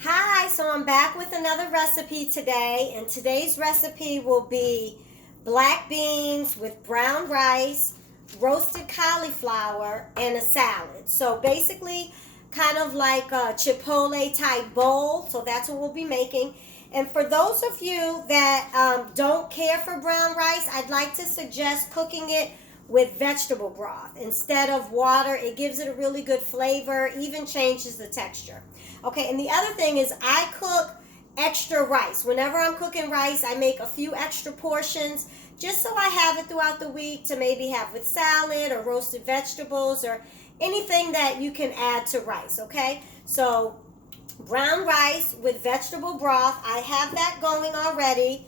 Hi, so I'm back with another recipe today, and today's recipe will be black beans with brown rice, roasted cauliflower, and a salad. So basically, kind of like a Chipotle type bowl. So that's what we'll be making. And for those of you that don't care for brown rice, I'd like to suggest cooking it with vegetable broth instead of water. It gives it a really good flavor, even changes the texture. Okay, and the other thing is I cook extra rice. Whenever I'm cooking rice, I make a few extra portions just so I have it throughout the week to maybe have with salad or roasted vegetables or anything that you can add to rice, okay? So brown rice with vegetable broth. I have that going already.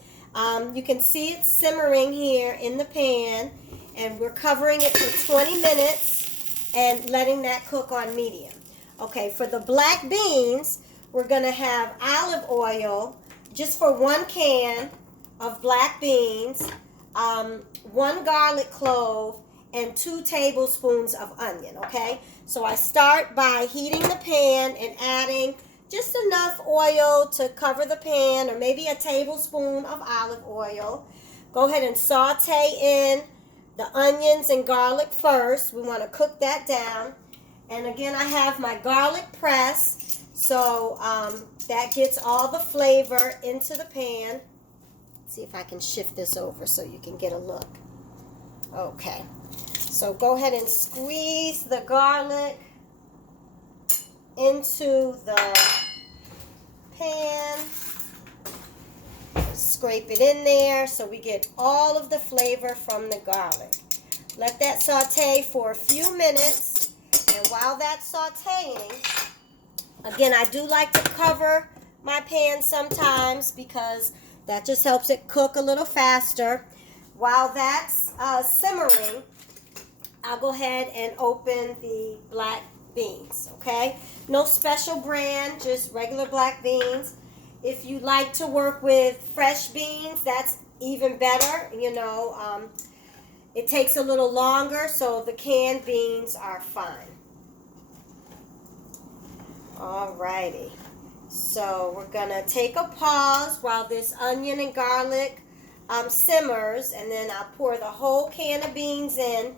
You can see it simmering here in the pan, and we're covering it for 20 minutes and letting that cook on medium. Okay, for the black beans, we're going to have olive oil just for 1 can of black beans, 1 garlic clove, and 2 tablespoons of onion, okay? So I start by heating the pan and adding just enough oil to cover the pan, or maybe a tablespoon of olive oil. Go ahead and saute in the onions and garlic first. We want to cook that down. And again, I have my garlic press, so that gets all the flavor into the pan. Let's see if I can shift this over so you can get a look. Okay, so go ahead and squeeze the garlic into the pan. Scrape it in there so we get all of the flavor from the garlic. Let that saute for a few minutes, and while that's sauteing, again, I do like to cover my pan sometimes because that just helps it cook a little faster. While that's simmering, I'll go ahead and open the black beans, okay? No special brand, just regular black beans. If you like to work with fresh beans, that's even better. It takes a little longer, so the canned beans are fine. Alrighty, so we're gonna take a pause while this onion and garlic simmers, and then I'll pour the whole can of beans in,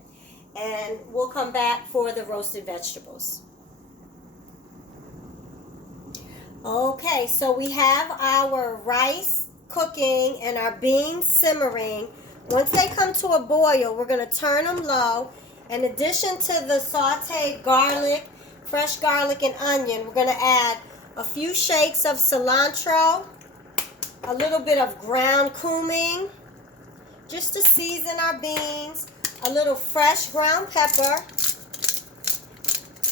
and we'll come back for the roasted vegetables. Okay, so we have our rice cooking and our beans simmering. Once they come to a boil, we're going to turn them low. In addition to the sauteed garlic, fresh garlic and onion, we're going to add a few shakes of cilantro, a little bit of ground cumin, just to season our beans, a little fresh ground pepper,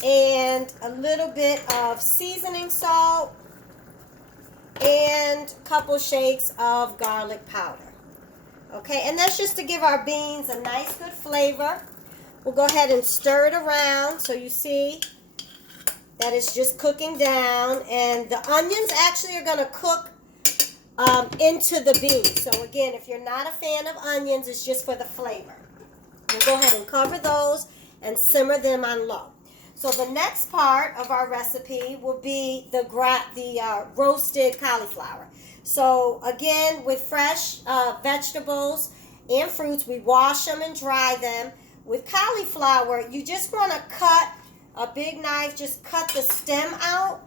and a little bit of seasoning salt, and a couple shakes of garlic powder. Okay, and that's just to give our beans a nice good flavor. We'll go ahead and stir it around so you see that it's just cooking down, and the onions actually are going to cook into the beans. So again, if you're not a fan of onions, it's just for the flavor. We'll go ahead and cover those and simmer them on low. So the next part of our recipe will be the roasted cauliflower. So again, with fresh vegetables and fruits, we wash them and dry them. With cauliflower, you just want to cut a big knife, just cut the stem out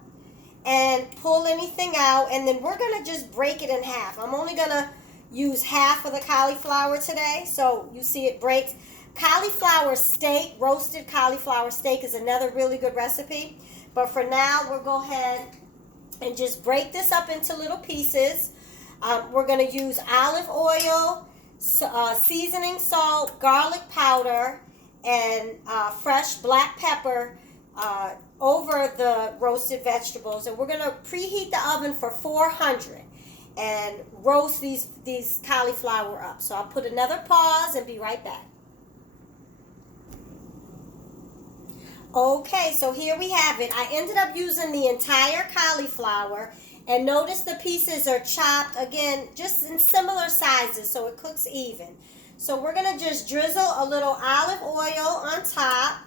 and pull anything out, and then we're going to just break it in half. I'm only going to use half of the cauliflower today, so you see it breaks. Cauliflower steak, roasted cauliflower steak is another really good recipe. But for now, we'll go ahead and just break this up into little pieces. We're going to use olive oil, seasoning salt, garlic powder, and fresh black pepper over the roasted vegetables. And we're going to preheat the oven for 400 and roast these cauliflower up. So I'll put another pause and be right back. Okay, so here we have it. I ended up using the entire cauliflower, and notice the pieces are chopped, again, just in similar sizes so it cooks even. So we're going to just drizzle a little olive oil on top,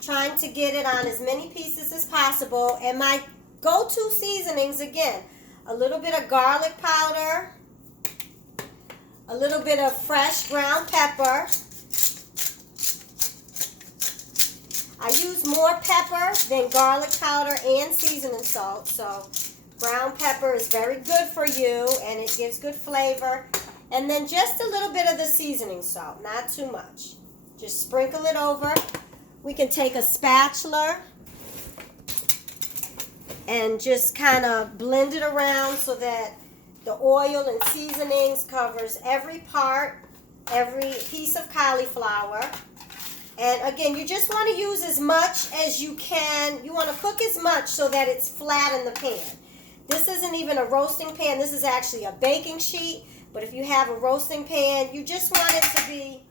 trying to get it on as many pieces as possible. And my go-to seasonings again. A little bit of garlic powder, a little bit of fresh ground pepper. I use more pepper than garlic powder and seasoning salt, so ground pepper is very good for you and it gives good flavor. And then just a little bit of the seasoning salt, not too much. Just sprinkle it over. We can take a spatula and just kind of blend it around so that the oil and seasonings covers every part, every piece of cauliflower. And again, you just want to use as much as you can. You want to cook as much so that it's flat in the pan. This isn't even a roasting pan. This is actually a baking sheet. But if you have a roasting pan, you just want it to be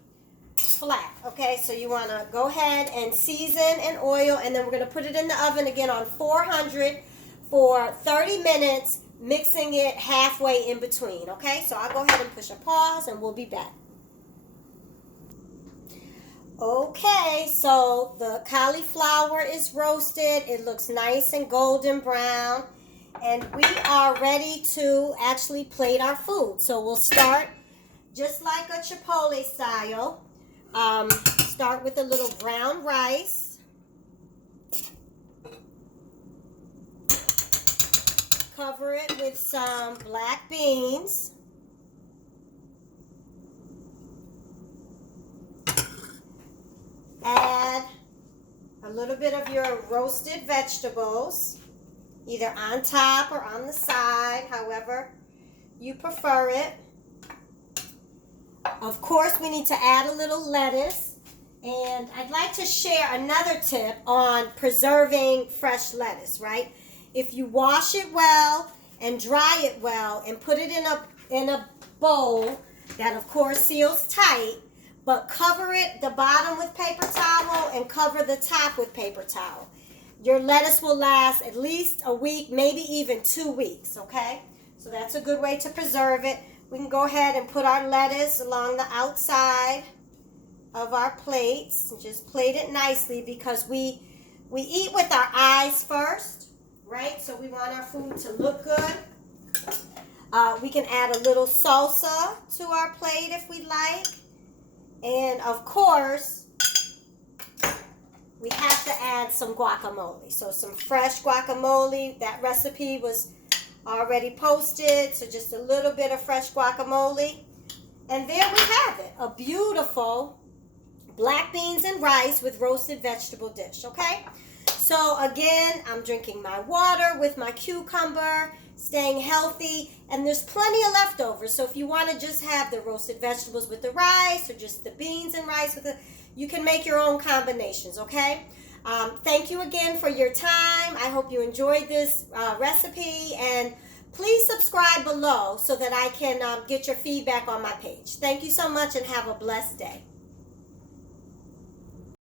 flat. Okay, so you want to go ahead and season and oil. And then we're going to put it in the oven again on 400 for 30 minutes, mixing it halfway in between. Okay, so I'll go ahead and push a pause and we'll be back. Okay, so the cauliflower is roasted. It looks nice and golden brown. And we are ready to actually plate our food. So we'll start just like a Chipotle style. Start with a little brown rice. Cover it with some black beans. Add a little bit of your roasted vegetables, either on top or on the side, however you prefer it. Of course, we need to add a little lettuce. And I'd like to share another tip on preserving fresh lettuce, right? If you wash it well and dry it well and put it in a bowl that, of course, seals tight, but cover it, the bottom with paper towel and cover the top with paper towel. Your lettuce will last at least a week, maybe even 2 weeks, okay? So that's a good way to preserve it. We can go ahead and put our lettuce along the outside of our plates and just plate it nicely because we eat with our eyes first, right? So we want our food to look good. We can add a little salsa to our plate if we like. And of course, we have to add some guacamole. So some fresh guacamole. That recipe was already posted. So just a little bit of fresh guacamole. And there we have it. A beautiful black beans and rice with roasted vegetable dish. Okay? So again, I'm drinking my water with my cucumber, staying healthy, and there's plenty of leftovers. So if you want to just have the roasted vegetables with the rice or just the beans and rice with it, you can make your own combinations, okay? Thank you again for your time. I hope you enjoyed this recipe, and please subscribe below so that I can get your feedback on my page. Thank you so much and have a blessed day.